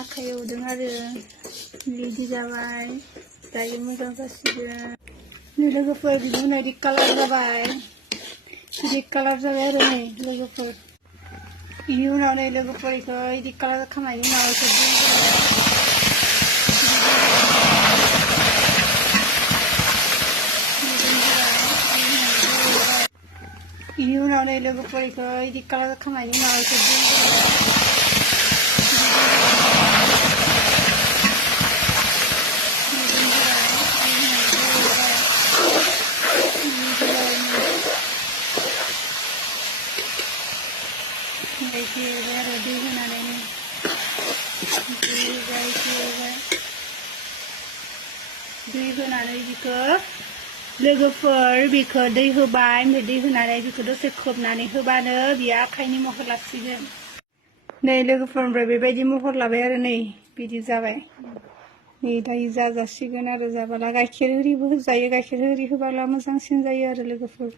akhai एवदों आरो बिदि जाबाय दायो मोजां जासिगोन नै लोगोफोर बिनि उनाव बिदि कालार जाबाय आरो नै लोगोफोर बिनि उनाव नै लोगोफोर इखौ बिदि कालार खालामनायनि उनाव ini udah nih logo politik di kalau kemana mau लोगोफोर बिखौ दै होबाय ओमफ्राय दै होनानै बिखौ दसे खोबनानै होबानो बियो आखाइनि महर लासिगोन नै लोगोफोर ओमफ्राय बेबायदि महर लाबाय आरो नै बिदि जाबाय नै दायो जाजासिगोन आरो जाबाला गाइखेर होरिबो होजायो गाइखेर होरि होबाला मोजांसिन जायो आरो लोगोफोर